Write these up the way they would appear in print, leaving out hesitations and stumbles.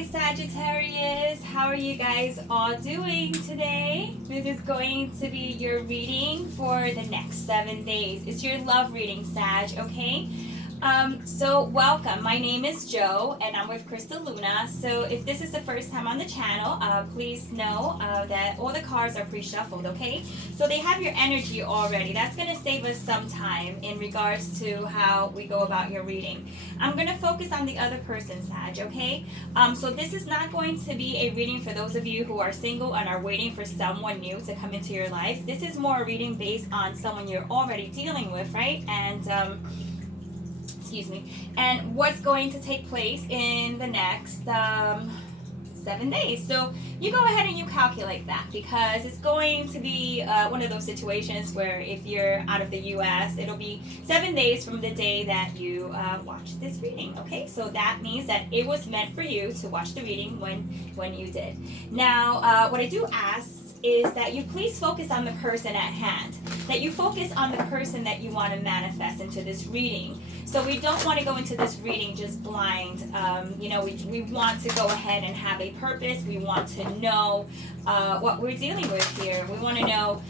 Hi Sagittarius, how are you guys all doing today? This is going to be your reading for the next 7 days. It's your love reading, Sag, okay? So welcome. My name is Jo and I'm with Crystal Luna. So if this is the first time on the channel, please know that all the cards are pre-shuffled, okay? So they have your energy already. That's going to save us some time in regards to how we go about your reading. I'm going to focus on the other person, Sag, okay? So this is not going to be a reading for those of you who are single and are waiting for someone new to come into your life. This is more a reading based on someone you're already dealing with, right? And excuse me, and what's going to take place in the next 7 days. So you go ahead and you calculate that, because it's going to be one of those situations where if you're out of the US, it'll be 7 days from the day that you watch this reading, okay? So that means that it was meant for you to watch the reading when you did. Now, what I do ask is that you please focus on the person at hand, that you focus on the person that you want to manifest into this reading. So we don't want to go into this reading just blind. We want to go ahead and have a purpose. We want to know what we're dealing with here. We want to know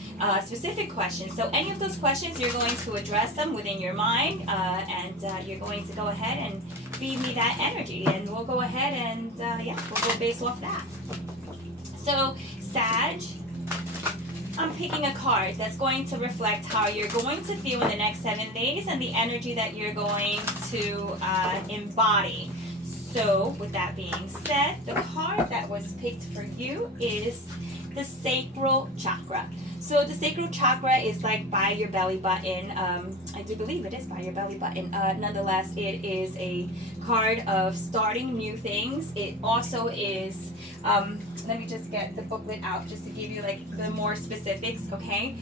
specific questions. So any of those questions, you're going to address them within your mind, and you're going to go ahead and feed me that energy, and we'll go ahead and we'll go based off that. So Sag, I'm picking a card that's going to reflect how you're going to feel in the next 7 days and the energy that you're going to embody. So with that being said, the card that was picked for you is the sacral chakra. So the sacral chakra is like by your belly button. I do believe it is by your belly button. Nonetheless, it is a card of starting new things. It also is, let me just get the booklet out just to give you like the more specifics, okay?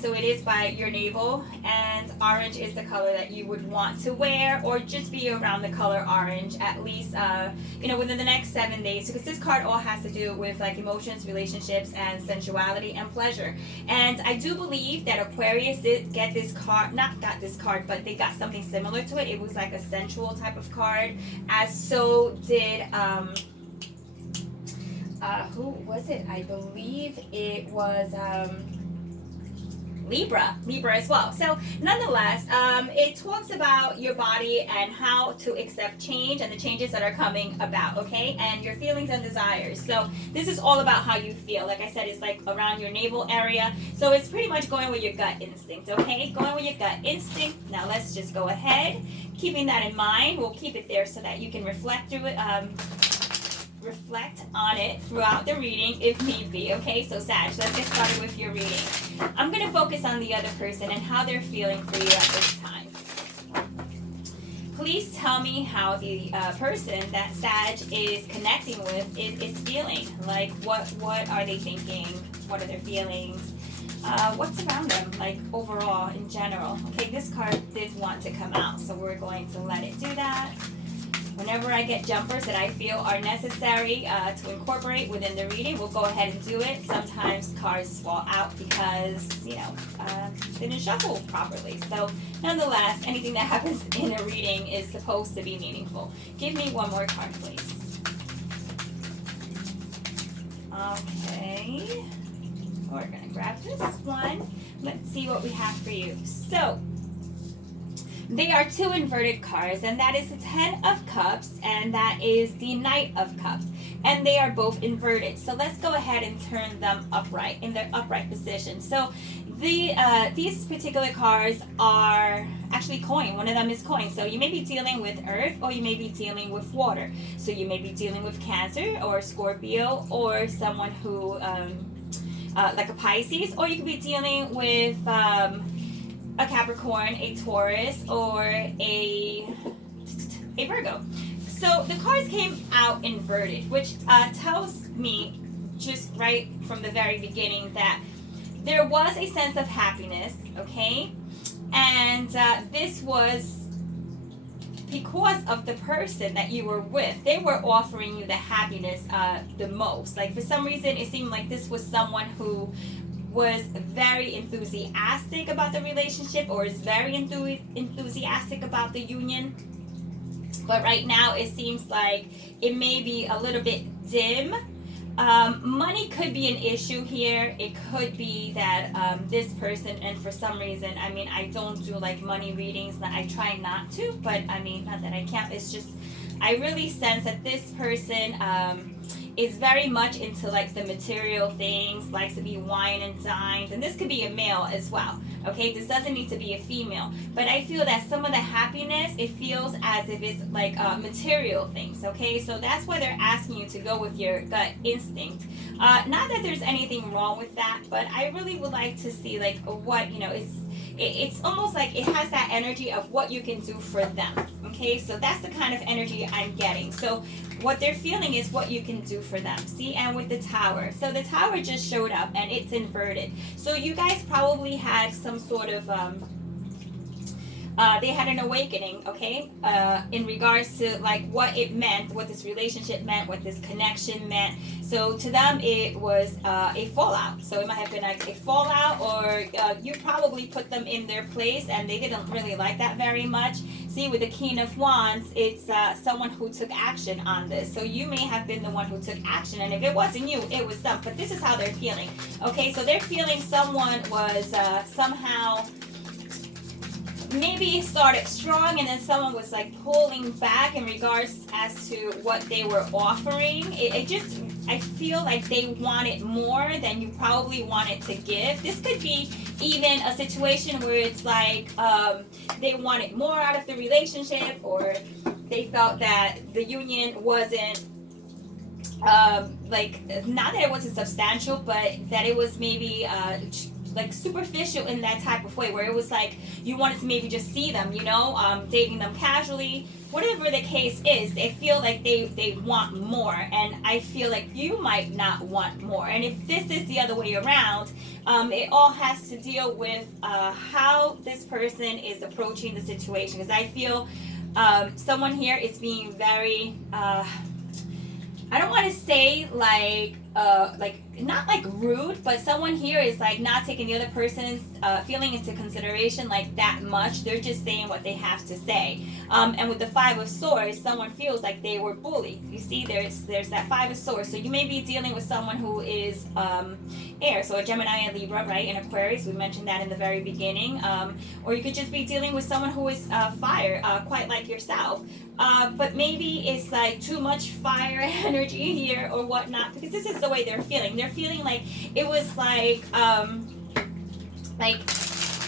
So it is by your navel, and orange is the color that you would want to wear, or just be around the color orange at least within the next 7 days, because this card all has to do with like emotions, relationships, and sensuality and pleasure. And I do believe that Aquarius did get this card, not got this card, but they got something similar to it. It was like a sensual type of card, as so did who was it? I believe it was Libra as well. So nonetheless, it talks about your body and how to accept change and the changes that are coming about, okay? And your feelings and desires. So this is all about how you feel. Like I said, it's like around your navel area. So it's pretty much going with your gut instinct, okay? Going with your gut instinct. Now let's just go ahead. Keeping that in mind, we'll keep it there so that you can reflect through it. Reflect on it throughout the reading if need be, okay? So Sag, let's get started with your reading. I'm going to focus on the other person and how they're feeling for you at this time. Please tell me how the person that Sag is connecting with is feeling. Like, what are they thinking? What are their feelings? What's around them, like overall, in general? Okay, this card did want to come out, so we're going to let it do that. Whenever I get jumpers that I feel are necessary to incorporate within the reading, we'll go ahead and do it. Sometimes cards fall out because, they didn't shuffle properly. So nonetheless, anything that happens in a reading is supposed to be meaningful. Give me one more card, please. Okay. We're going to grab this one. Let's see what we have for you. So they are two inverted cards, and that is the 10 of Cups, and that is the Knight of Cups, and they are both inverted. So let's go ahead and turn them upright, in their upright position. So these particular cards are actually coin. One of them is coin. So you may be dealing with earth, or you may be dealing with water. So you may be dealing with Cancer or Scorpio, or someone who like a Pisces, or you could be dealing with a Capricorn, a Taurus, or a Virgo. So the cards came out inverted, which tells me just right from the very beginning that there was a sense of happiness, okay? And this was because of the person that you were with. They were offering you the happiness the most. Like, for some reason, it seemed like this was someone who was very enthusiastic about the relationship, or is very enthusiastic about the union. But right now it seems like it may be a little bit dim. Money could be an issue here. It could be that this person, and for some reason, I mean, I don't do like money readings. I try not to, but I mean, not that I can't. It's just, I really sense that this person is very much into like the material things, likes to be wine and dined, and this could be a male as well. Okay, this doesn't need to be a female, but I feel that some of the happiness, it feels as if it's like material things. Okay, so that's why they're asking you to go with your gut instinct. Not that there's anything wrong with that, but I really would like to see like what, you know, it's almost like it has that energy of what you can do for them. Okay, so that's the kind of energy I'm getting. So what they're feeling is what you can do for them. See, and with the tower. So the tower just showed up and it's inverted. So you guys probably had some sort of they had an awakening, okay, in regards to like what it meant, what this relationship meant, what this connection meant. So to them it was a fallout. So it might have been like a fallout, or you probably put them in their place and they didn't really like that very much. See, with the King of Wands, it's someone who took action on this. So you may have been the one who took action, and if it wasn't you, it was them. But this is how they're feeling. Okay, so they're feeling someone was somehow, maybe started strong and then someone was like pulling back in regards as to what they were offering. It just, I feel like they wanted more than you probably wanted to give. This could be even a situation where it's like they wanted more out of the relationship, or they felt that the union wasn't like, not that it wasn't substantial, but that it was maybe like superficial in that type of way, where it was like you wanted to maybe just see them, you know, dating them casually, whatever the case is. They feel like they want more, and I feel like you might not want more. And if this is the other way around, it all has to deal with how this person is approaching the situation, because I feel someone here is being very I don't want to say like not like rude, but someone here is like not taking the other person's feeling into consideration like that much. They're just saying what they have to say. And with the Five of Swords, someone feels like they were bullied. You see, there's that Five of Swords. So you may be dealing with someone who is air, so a Gemini and Libra, right, and Aquarius. We mentioned that in the very beginning. Or you could just be dealing with someone who is fire, quite like yourself. But maybe it's like too much fire energy here or whatnot, because this is the way they're feeling. They're feeling like it was like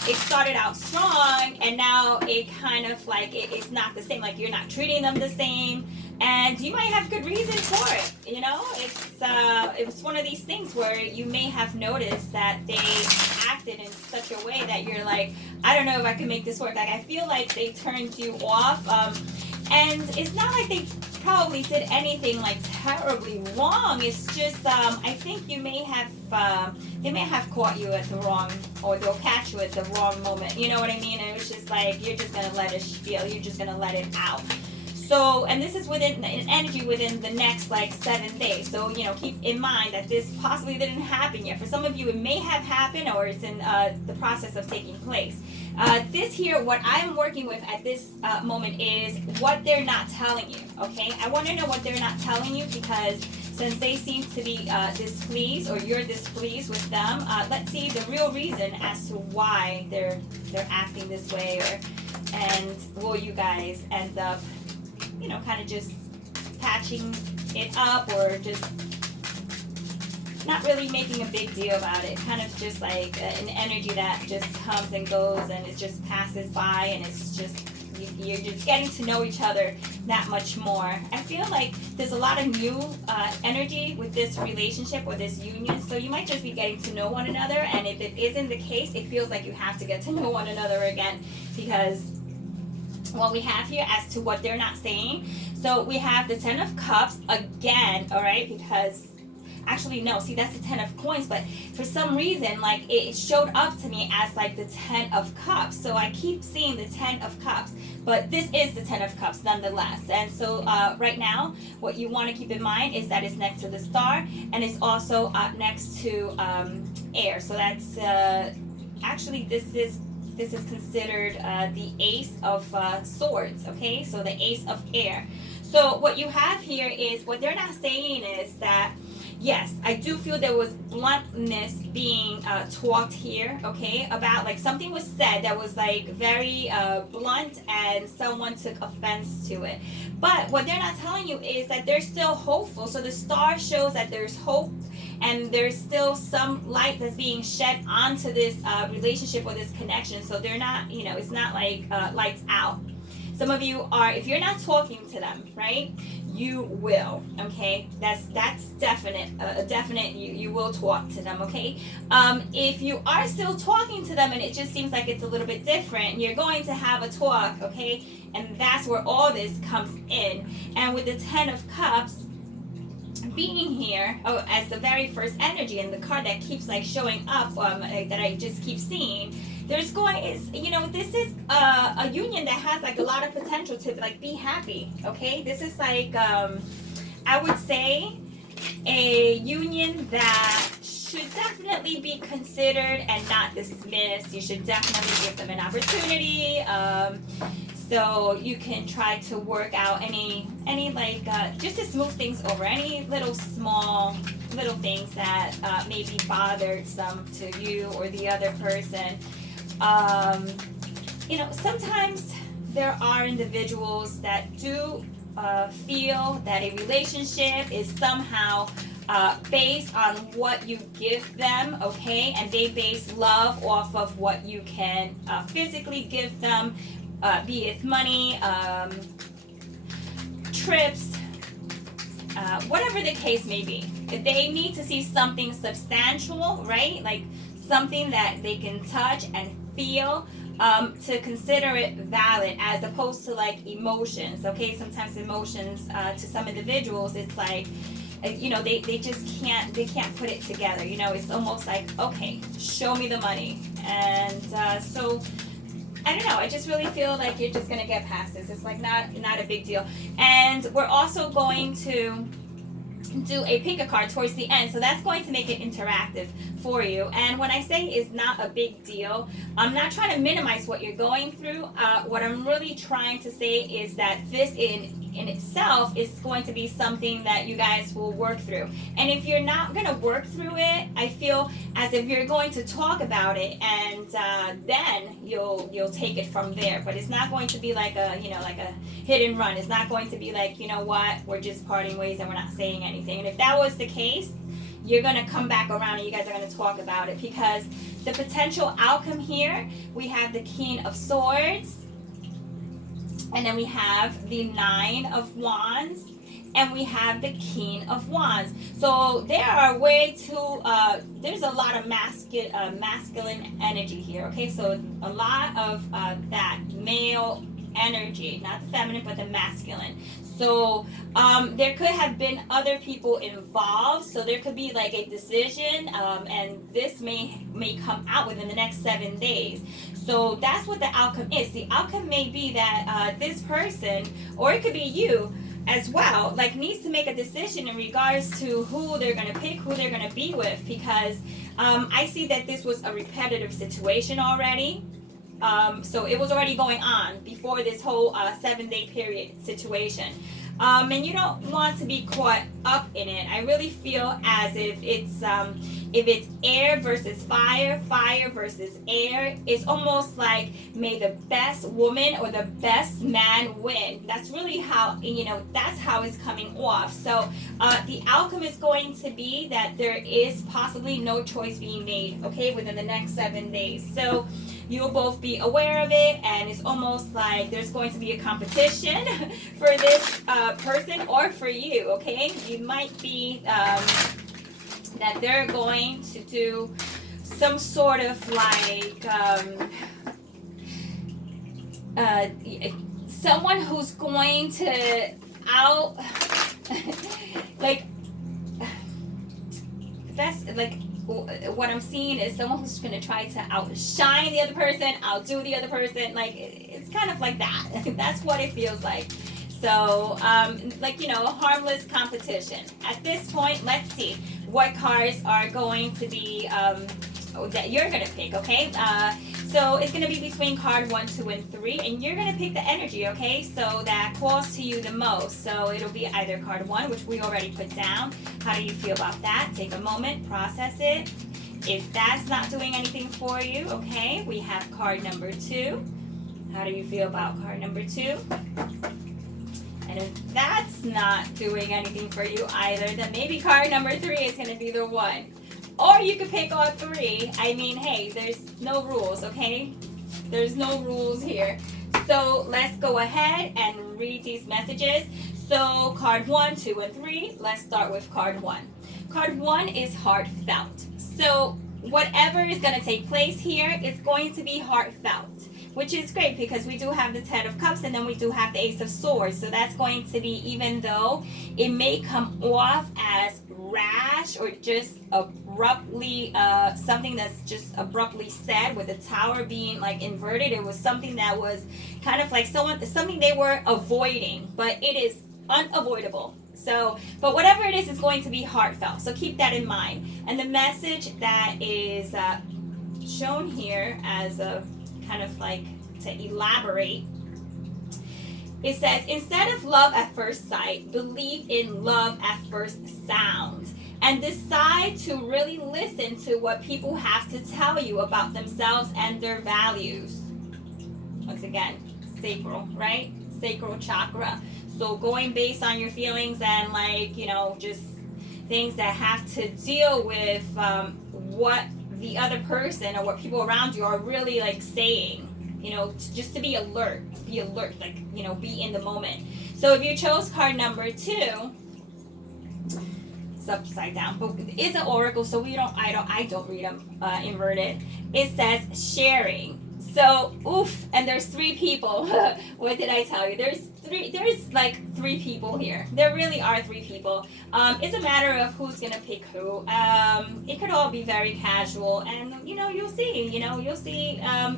it started out strong and now it kind of like it's not the same. Like you're not treating them the same, and you might have good reason for it. You know, it's one of these things where you may have noticed that they acted in such a way that you're like, I don't know if I can make this work. Like I feel like they turned you off. And it's not like they probably did anything like terribly wrong. It's just I think you may have they may have caught you at the wrong, or they'll catch you at the wrong moment. You know what I mean? And it was just like you're just gonna let it feel. You're just gonna let it out. So, and this is within an energy within the next like 7 days. So, you know, keep in mind that this possibly didn't happen yet. For some of you, it may have happened, or it's in the process of taking place. This here, what I'm working with at this moment is what they're not telling you, okay? I want to know what they're not telling you, because since they seem to be displeased, or you're displeased with them, let's see the real reason as to why they're acting this way, and will you guys end up, you know, kind of just patching it up, or just not really making a big deal about it. Kind of just like an energy that just comes and goes, and it just passes by, and it's just, you're just getting to know each other that much more. I feel like there's a lot of new energy with this relationship or this union, so you might just be getting to know one another, and if it isn't the case, it feels like you have to get to know one another again, because what we have here as to what they're not saying. So we have the Ten of Cups again, all right, because actually no, see, that's the Ten of Coins, but for some reason like it showed up to me as like the Ten of Cups. So I keep seeing the Ten of Cups, but this is the Ten of Cups nonetheless. And so right now what you want to keep in mind is that it's next to the Star, and it's also next to air. So that's actually, this is this is considered the Ace of Swords, okay? So the Ace of Air. So what you have here is, what they're not saying is that, yes, I do feel there was bluntness being talked here, okay? About, like, something was said that was, like, very blunt, and someone took offense to it. But what they're not telling you is that they're still hopeful. So the star shows that there's hope, and there's still some light that's being shed onto this relationship or this connection. So they're not, you know, it's not like lights out. Some of you are, if you're not talking to them, right, you will, okay? That's definite, a definite, you will talk to them, okay? If you are still talking to them and it just seems like it's a little bit different, you're going to have a talk, okay? And that's where all this comes in. And with the Ten of Cups being here, as the very first energy, and the card that keeps, like, showing up, that I just keep seeing, there's you know, this is a union that has, like, a lot of potential to, like, be happy, okay? This is, like, I would say a union that should definitely be considered and not dismissed. You should definitely give them an opportunity, so you can try to work out any like, just to smooth things over, any little things that maybe bothersome to you or the other person. You know, sometimes there are individuals that do feel that a relationship is somehow based on what you give them, okay? And they base love off of what you can physically give them, be it money, trips, whatever the case may be. They need to see something substantial, right? Like something that they can touch and feel, to consider it valid, as opposed to, like, emotions, okay? Sometimes emotions, to some individuals, it's like, you know, they just can't put it together. You know, it's almost like, okay, show me the money. And so I don't know, I just really feel like you're just gonna get past this. It's like not a big deal. And we're also going to do a pick a card towards the end, so that's going to make it interactive for you. And when I say it's not a big deal, I'm not trying to minimize what you're going through. What I'm really trying to say is that this in itself is going to be something that you guys will work through. And if you're not going to work through it, I feel as if you're going to talk about it, and then you'll take it from there. But it's not going to be like a, you know, like a hit and run. It's not going to be like, you know what, we're just parting ways and we're not saying anything. And if that was the case, you're going to come back around and you guys are going to talk about it, because the potential outcome here, we have the King of Swords, and then we have the Nine of Wands, and we have the King of Wands. So there are there's a lot of masculine energy here, okay? So a lot of that male energy, not the feminine, but the masculine. So there could have been other people involved. So there could be like a decision, and this may come out within the next 7 days. So that's what the outcome is. The outcome may be that this person, or it could be you as well, like needs to make a decision in regards to who they're going to pick, who they're going to be with, because I see that this was a repetitive situation already. So it was already going on before this whole 7-day period situation. And you don't want to be caught up in it. I really feel as if it's air versus fire, fire versus air, it's almost like may the best woman or the best man win. That's really how, that's how it's coming off. So the outcome is going to be that there is possibly no choice being made, okay, within the next 7 days. So you'll both be aware of it, and it's almost like there's going to be a competition for this person or for you, okay? You might be that they're going to do some sort of like someone who's going to out like that's like what I'm seeing is someone who's going to try to outshine the other person, outdo the other person. Like, it's kind of like that. That's what it feels like. So, harmless competition. At this point, let's see what cards are going to be that you're going to pick, okay? So it's going to be between card 1, 2, and 3, and you're going to pick the energy, okay? So that calls to you the most. So it'll be either card 1, which we already put down. How do you feel about that? Take a moment, process it. If that's not doing anything for you, okay, we have card number 2. How do you feel about card number 2? And if that's not doing anything for you either, then maybe card number 3 is going to be the one. Or you could pick all 3. I mean, hey, there's no rules, okay? There's no rules here. So let's go ahead and read these messages. So card 1, 2, and 3. Let's start with card 1. Card 1 is heartfelt. So whatever is going to take place here, it's going to be heartfelt, which is great because we do have the 10 of Cups and then we do have the Ace of Swords. So that's going to be, even though it may come off as rash or just abruptly, something that's just abruptly said, with the Tower being like inverted, it was something that was kind of like something they were avoiding, but it is unavoidable. So, but whatever it is going to be heartfelt. So keep that in mind. And the message that is shown here as a kind of like to elaborate, it says, instead of love at first sight, believe in love at first sound and decide to really listen to what people have to tell you about themselves and their values. Once again, sacral, right? Sacral chakra. So going based on your feelings and like, you know, just things that have to deal with what the other person or what people around you are really like saying, you know, just to be alert, like, you know, be in the moment. So if you chose card number 2, it's upside down, but it's an oracle, so I don't read them inverted. It says sharing. So, oof, and there's 3 people. What did I tell you? There's like 3 people here. There really are 3 people. It's a matter of who's gonna pick who. It could all be very casual, and you know, you'll see.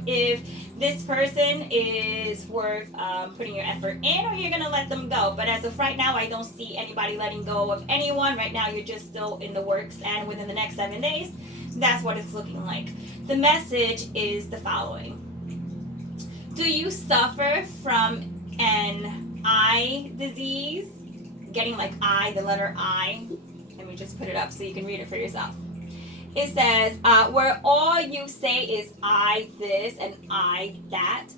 If this person is worth putting your effort in, or you're gonna let them go. But as of right now, I don't see anybody letting go of anyone. Right now, you're just still in the works, and within the next 7 days, that's what it's looking like. The message is the following. Do you suffer from an eye disease? Getting like I, the letter I. Let me just put it up so you can read it for yourself. It says, where all you say is I this and I that.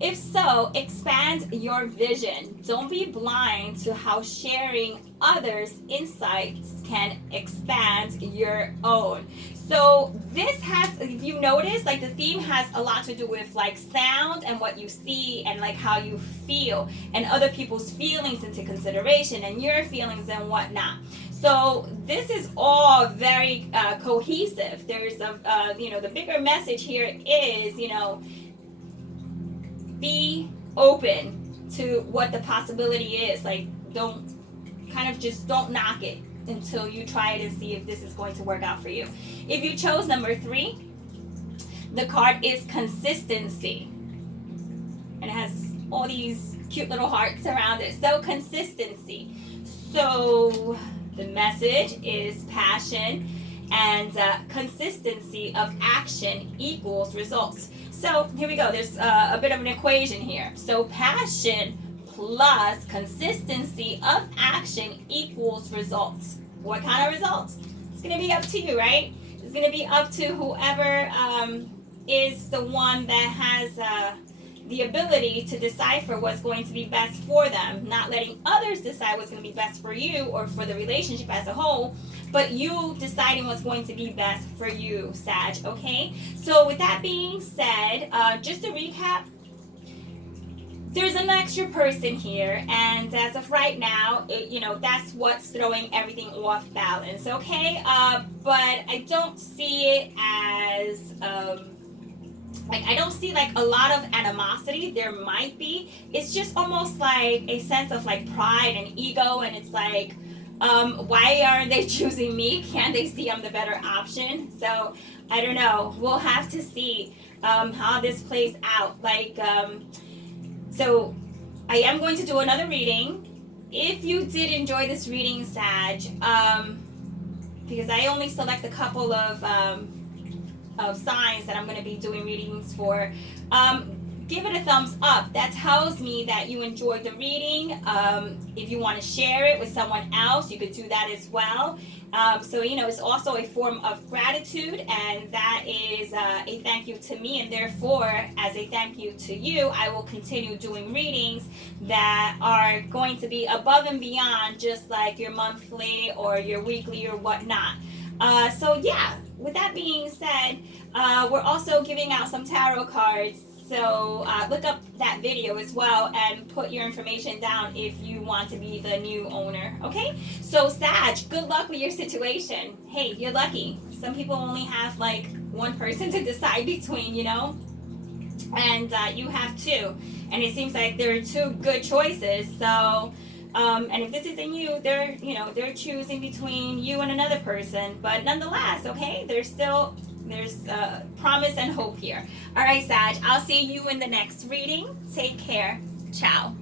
If so, expand your vision. Don't be blind to how sharing others' insights can expand your own. So this has, if you notice, like the theme has a lot to do with like sound and what you see and like how you feel and other people's feelings into consideration and your feelings and whatnot. So this is all very cohesive. There's a, you know, the bigger message here is, you know, be open to what the possibility is. Like, don't knock it until you try it and see if this is going to work out for you. If you chose number 3, the card is consistency. And it has all these cute little hearts around it. So consistency. So the message is passion and consistency of action equals results. So here we go. There's a bit of an equation here. So passion plus consistency of action equals results. What kind of results? It's going to be up to you, right? It's going to be up to whoever is the one that has the ability to decipher what's going to be best for them, not letting others decide what's going to be best for you or for the relationship as a whole, but you deciding what's going to be best for you, Sag, okay? So with that being said, just to recap, there's an extra person here, and as of right now, you know, that's what's throwing everything off balance, okay? But I don't see it as, like, I don't see like a lot of animosity. There might be. It's just almost like a sense of like pride and ego, and it's like, why aren't they choosing me? Can't they see I'm the better option? So I don't know. We'll have to see how this plays out. Like, so I am going to do another reading. If you did enjoy this reading, Sag, because I only select a couple of of signs that I'm going to be doing readings for, give it a thumbs up. That tells me that you enjoyed the reading. If you want to share it with someone else, you could do that as well. So, you know, it's also a form of gratitude, and that is a thank you to me, and therefore, as a thank you to you, I will continue doing readings that are going to be above and beyond just like your monthly or your weekly or whatnot. So yeah, with that being said, we're also giving out some tarot cards. So look up that video as well and put your information down if you want to be the new owner, okay? So Sag, good luck with your situation. Hey, you're lucky. Some people only have like one person to decide between, you know? And you have two. And it seems like there are two good choices. So, and if this isn't you, they're choosing between you and another person. But nonetheless, okay, there's promise and hope here. All right, Sag, I'll see you in the next reading. Take care. Ciao.